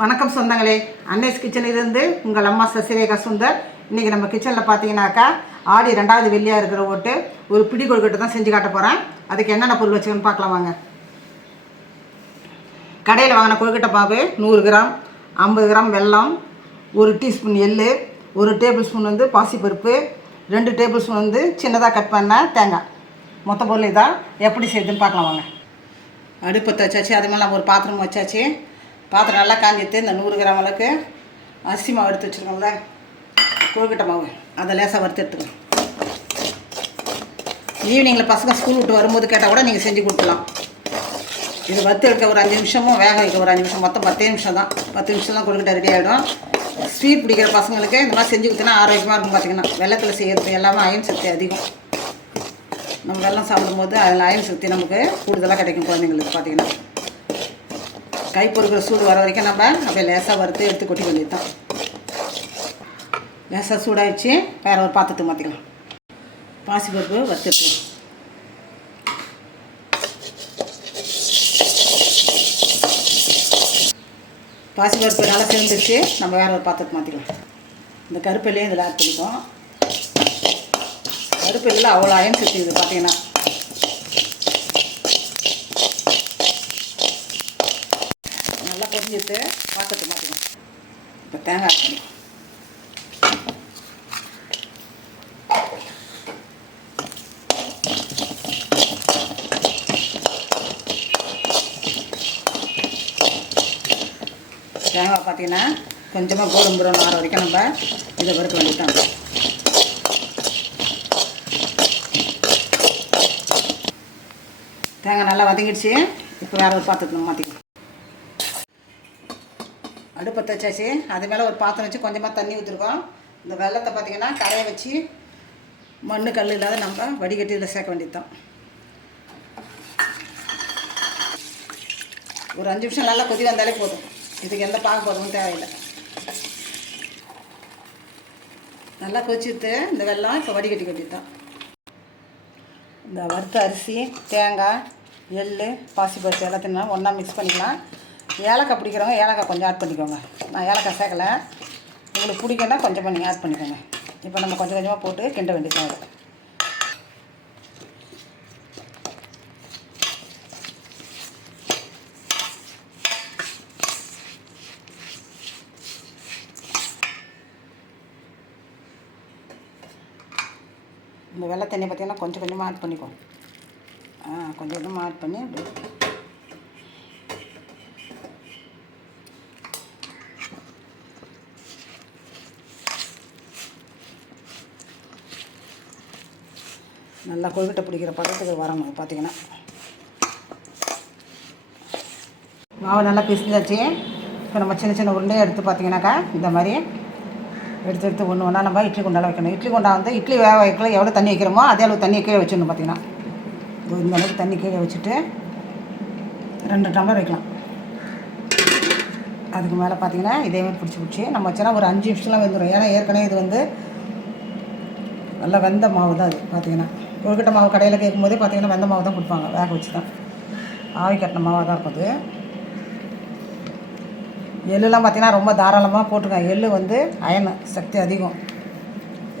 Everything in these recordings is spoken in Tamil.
வணக்கம் சொந்தங்களே. அன்னைஸ் கிச்சனிலிருந்து உங்கள் அம்மா சசிரேகா சுந்தர். இன்றைக்கி நம்ம கிச்சனில் பார்த்தீங்கன்னாக்கா ஆடி ரெண்டாவது வெள்ளியாக இருக்கிற ஓட்டு ஒரு பிடி கொழுக்கட்டை தான் செஞ்சு காட்ட போகிறேன் அதுக்கு என்னென்ன பொருள் வச்சுக்கணும்னு பார்க்கலாம் வாங்க. கடையில் வாங்கின கொழுக்கட்டை மாவு நூறு கிராம் ஐம்பது கிராம் வெல்லம் ஒரு டீஸ்பூன் எள்ளு ஒரு டேபிள் ஸ்பூன் வந்து பாசிப்பருப்பு ரெண்டு டேபிள் ஸ்பூன் வந்து சின்னதாக கட் பண்ண தேங்காய். மொத்த பொருள் இதான். எப்படி செய்யுதுன்னு பார்க்கலாம் வாங்க. அடுப்பத்தை வச்சாச்சு அது நம்ம ஒரு பாத்திரம் வச்சாச்சு. பாத்திரம் நல்லா காஞ்சிட்டு இந்த நூறு கிராம் அளவுக்கு அரிசி மாவு எடுத்து வச்சுருக்கோம்ல கொழுக்கட்டை மாவு. அதை லேசாக வறுத்து எடுத்துக்கணும். ஈவினிங்கில் பசங்க ஸ்கூல் விட்டு வரும்போது கேட்டால் கூட நீங்கள் செஞ்சு கொடுத்துலாம் இது வறுத்து எடுக்க ஒரு அஞ்சு நிமிஷமும் வேக வைக்க ஒரு அஞ்சு நிமிஷம் மொத்தம் பத்தே நிமிஷம் தான். பத்து நிமிஷம் தான் கொழுக்கட்டை ரெடி ஆகிடும் ஸ்வீட் பிடிக்கிற பசங்களுக்கு இந்த மாதிரி செஞ்சு கொடுத்தனா ஆரோக்கியமாக இருக்கும் பார்த்தீங்கன்னா வெள்ளத்தில் செய்கிறது எல்லாமே அயன் சக்தி அதிகம். நம்ம வெள்ளம் சாப்பிடும்போது அதில் அயன் சக்தி நமக்கு கூடுதலாக கிடைக்கும் குழந்தைங்களுக்கு பார்த்தீங்கன்னா கை பொறுக்கிற சூடு வர வரைக்கும் நம்ம அப்படியே லேசாக வறுத்து எடுத்து கொட்டி வேண்டியது தான் லேசாக சூடாகிடுச்சு வேறு ஒரு பாத்திரத்துக்கு மாற்றிக்கலாம் பாசிப்பருப்பு வறுத்துட்டு. பாசிப்பருப்பு நல்லா சேர்ந்துச்சு நம்ம வேறு ஒரு பாத்திரத்துக்கு மாற்றிக்கலாம் இந்த கருப்பிலையும் இதில் ஆட் பண்ணிப்போம். கருப்பெல்லில் அவ்வளோ அயன் சுற்றி இது பார்த்தீங்கன்னா நல்லா பொரிஞ்சிட்டு பாத்திரத்தை மாற்றிக்கணும் இப்போ தேங்காய் ஆட் தேங்காய் பார்த்தீங்கன்னா கொஞ்சமாக கோதுமை புறம் ஆற வரைக்கும் நம்ம இதை வறுக்க வேண்டியதான் தேங்காய் நல்லா வதங்கிடுச்சு. இப்போ வேறு ஒரு பாத்திரத்தில் மாற்றிக்கலாம் அடுப்பை தச்சாச்சு அது மேலே ஒரு பாத்திரம் வச்சு கொஞ்சமாக தண்ணி ஊற்றிருக்கோம் இந்த வெள்ளத்தை பார்த்தீங்கன்னா கரையை வச்சு மண் கல் இல்லாத நம்ம வடிகட்டி இதில் சேர்க்க வேண்டியது தான் ஒரு அஞ்சு நிமிஷம் நல்லா கொதி வந்தாலே போதும். இதுக்கு எந்த பாக போதும் தேவையில்லை. நல்லா கொதிச்சுட்டு இந்த வெல்லம் இப்போ வடிகட்டி கட்டித்தான் இந்த வறுத்த அரிசி தேங்காய் எள் பாசிப்பருப்பு எல்லாத்தையும் ஒன்றா மிக்ஸ் பண்ணிக்கலாம். ஏலக்காய் பிடிக்கிறவங்க ஏலக்காய் கொஞ்சம் ஆட் பண்ணிக்கோங்க. நான் ஏலக்காய் சேர்க்கலை. உங்களுக்கு பிடிக்குன்னா கொஞ்சம் நீங்கள் ஆட் பண்ணிக்கோங்க. இப்போ நம்ம கொஞ்சம் கொஞ்சமாக போட்டு கிண்ட வேண்டியதாக இந்த வெள்ளை தண்ணியை பார்த்தீங்கன்னா கொஞ்சம் கொஞ்சமாக ஆட் பண்ணிக்கோ. ஆ கொஞ்சம் கொஞ்சமாக ஆட் பண்ணி அப்படியே நல்லா கொழுக்கட்டை பிடிக்கிற பதத்துக்கு வரணும் பார்த்தீங்கன்னா. மாவு நல்லா பிசிஞ்சாச்சு. இப்போ நம்ம சின்ன சின்ன உருண்டையை எடுத்து பார்த்தீங்கன்னாக்கா இந்த மாதிரி எடுத்து எடுத்து ஒன்று ஒன்றா நம்ம இட்லி குண்டால வைக்கணும். இட்லி குண்டா வந்து இட்லி வேக வைக்கல எவ்வளோ தண்ணி வைக்கிறோமோ அதே அளவு தண்ணியை கீழே வச்சிடணும் பார்த்தீங்கன்னா. இந்த அளவுக்கு தண்ணி கீழே வச்சுட்டு ரெண்டு டம்ளர் வைக்கலாம். அதுக்கு மேலே பார்த்தீங்கன்னா இதேமாதிரி பிடிச்சி பிடிச்சி நம்ம வச்சோன்னா ஒரு அஞ்சு நிமிஷம்லாம் வந்துடும் ஏன்னா ஏற்கனவே இது வந்து நல்லா வெந்த மாவு தான் அது பார்த்தீங்கன்னா. கொழுக்கட்டை மாவு கடையில் கேட்கும்போதே பார்த்தீங்கன்னா வெந்த மாவு தான் கொடுப்பாங்க. வேக வச்சு தான் ஆவி கட்டின மாவாக தான் இருக்கும் அது எள்ளுலாம் பார்த்தீங்கன்னா ரொம்ப தாராளமாக போட்டிருக்காங்க எள்ளு வந்து அயன் சக்தி அதிகம்.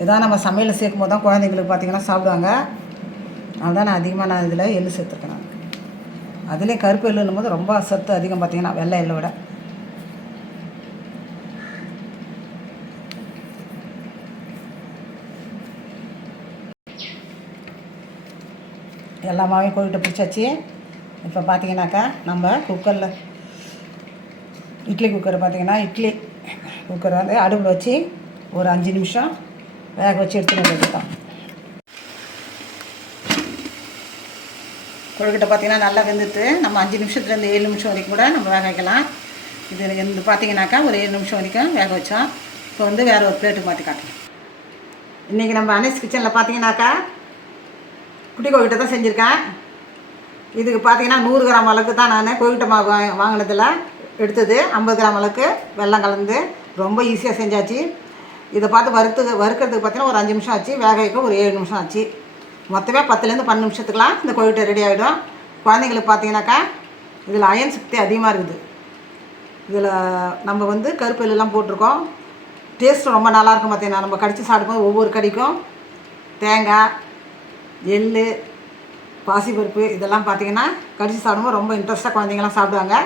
இதான் நம்ம சமையல் சேர்க்கும் போது தான் குழந்தைங்களுக்கு பார்த்தீங்கன்னா சாப்பிடுவாங்க. அதுதான் நான் அதிகமாக நான் இதில் எள்ளு சேர்த்துருக்கேன் அதுலேயும் கருப்பு எள்ளுன்னும் போது ரொம்ப சத்து அதிகம் பார்த்தீங்கன்னா வெள்ளை எள்ளை விட. எல்லா மாவையும் கொழுக்கிட்டு பிடிச்சாச்சு. இப்போ பார்த்தீங்கன்னாக்கா நம்ம குக்கரில் இட்லி குக்கர் பார்த்தீங்கன்னா இட்லி குக்கர் வந்து அடுப்பில் வச்சு ஒரு அஞ்சு நிமிஷம் வேக வச்சு எடுத்துகிட்டு வந்துட்டோம் கொழுக்கிட்ட பார்த்தீங்கன்னா நல்லா வெந்துட்டு நம்ம அஞ்சு நிமிஷத்துலேருந்து ஏழு நிமிஷம் வரைக்கும் கூட நம்ம வேக வைக்கலாம். இது இது பார்த்தீங்கன்னாக்கா ஒரு ஏழு நிமிஷம் வரைக்கும் வேக வச்சோம் இப்போ வந்து வேறு ஒரு பிளேட்டு மாற்றி காட்டலாம். இன்றைக்கி நம்ம அனேஸ் கிச்சனில் பார்த்தீங்கன்னாக்கா குட்டி கொழுக்கட்டை தான் செஞ்சுருக்கேன். இதுக்கு பார்த்தீங்கன்னா நூறு கிராம் அளவுக்கு தான் நான் கொழுக்கட்டை மாவு வாங்கினதில் எடுத்தது. ஐம்பது கிராம் அளவுக்கு வெள்ளம் கலந்து ரொம்ப ஈஸியாக செஞ்சாச்சு. இதை பார்த்து வறுத்து வறுக்கிறதுக்கு பார்த்தீங்கன்னா ஒரு அஞ்சு நிமிஷம் ஆச்சு. வேக வைக்க ஒரு ஏழு நிமிஷம் ஆச்சு. மொத்தமே பத்துலேருந்து பன்னெண்டு நிமிஷத்துக்குலாம் இந்த கோவிட்டை ரெடி ஆகிடும் குழந்தைங்களுக்கு பார்த்தீங்கன்னாக்கா இதில் அயன் சக்தி அதிகமாக இருக்குது. இதில் நம்ம வந்து கருப்பெல்லாம் போட்டிருக்கோம். டேஸ்ட் ரொம்ப நல்லாயிருக்கும் பார்த்தீங்கன்னா நம்ம கடித்து சாப்பிடும்போது ஒவ்வொரு கடிக்கும். தேங்காய் எள் பாசிப்பருப்பு இதெல்லாம் பார்த்தீங்கன்னா கடிச்சு சாப்பிடும்போது ரொம்ப இன்ட்ரெஸ்ட்டாக குழந்தைங்களாம் சாப்பிடுவாங்க.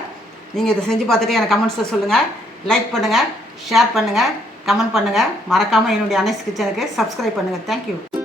நீங்கள் இதை செஞ்சு பார்த்துட்டு எனக்கு கமெண்ட்ஸை சொல்லுங்கள் லைக் பண்ணுங்கள் ஷேர் பண்ணுங்கள் கமெண்ட் பண்ணுங்கள் மறக்காமல் என்னுடைய அனைஸ் கிச்சனுக்கு சப்ஸ்கிரைப் பண்ணுங்கள் தேங்க்யூ